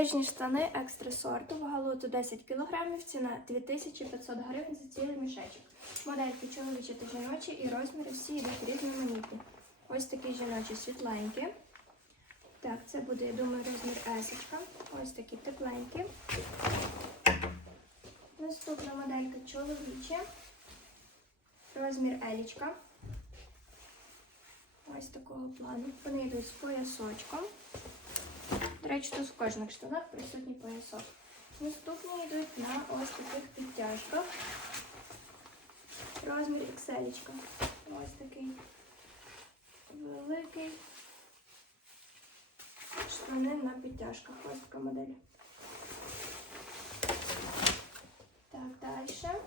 Лижні штани екстра сорту, вага лоту 10 кг, ціна 2500 гривень за цілий мішечок. Модельки чоловічі та жіночі і розміри всі йдуть різноманітні. Ось такі жіночі світленькі. Так, це буде, я думаю, розмір есочка. Ось такі тепленькі. Наступна моделька чоловіча. Розмір елічка. Ось такого плану. Вони йдуть з поясочком. До речі, тут в кожних штанах присутній поясок. Наступні йдуть на ось таких підтяжках. Розмір XL. Ось такий великий. Штани на підтяжках. Ось така модель. Так, далі.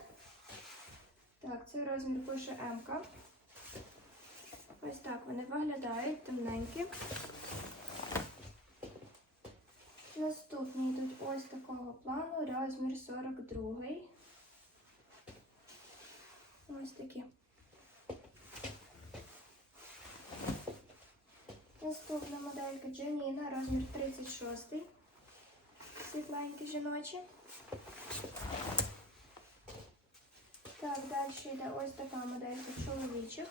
Так, це розмір пише М. Ось так вони виглядають темненькі. Наступні йдуть ось такого плану, розмір 42. Ось такі. Наступна моделька Джаніна, розмір 36. Світленькі жіночі. Так, далі йде ось така моделька чоловічих.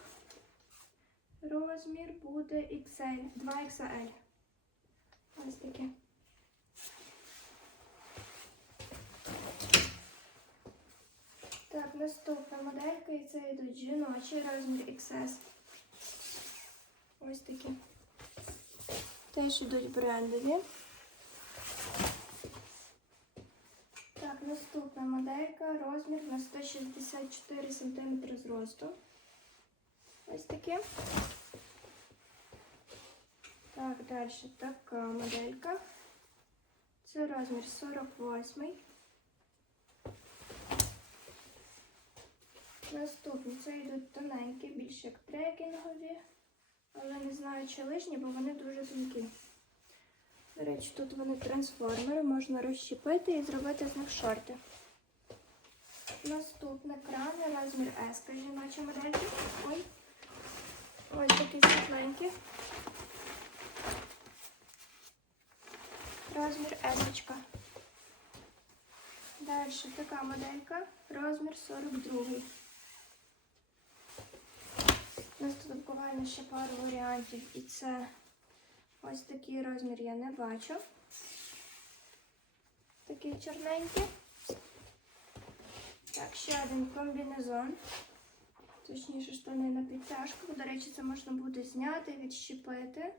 Розмір буде XL, 2XL. Ось такі. Так, наступна моделька, і це йдуть жіночі, розмір XS. Ось такі. Теж йдуть брендові. Так, наступна моделька, розмір на 164 см зросту. Ось таке. Так, далі така моделька. Це розмір 48. Наступні це йдуть тоненькі, більш як трекінгові. Але не знаю, чи лишні, бо вони дуже тонкі. До речі, тут вони трансформери, можна розщепити і зробити з них шорти. Наступне крани, розмір S, жіночі модельки. Ой. Ось такі світленькі. Розмір S. Далі така моделька, розмір 42. У нас тут буквально ще пару варіантів, і це ось такий розмір я не бачу. Такий чорненький. Так, ще один комбінезон. Точніше, штани на підтяжку. До речі, це можна буде зняти, відщепити.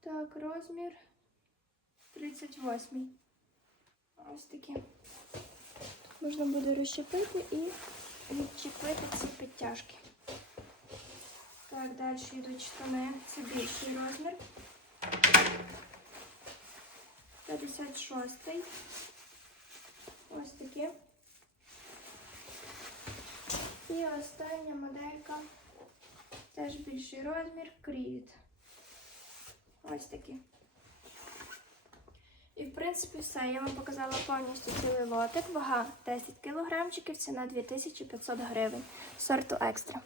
Так, розмір 38. Ось такі. Можна буде розщепити і відчепити ці підтяжки. Так, далі йдуть штани. Це більший розмір. 56. Ось такі. І остання моделька. Теж більший розмір. Кріт. Ось такі. І в принципі все. Я вам показала повністю цілий лотик. Вага 10 кг, ціна 2500 гривень. Сорту екстра.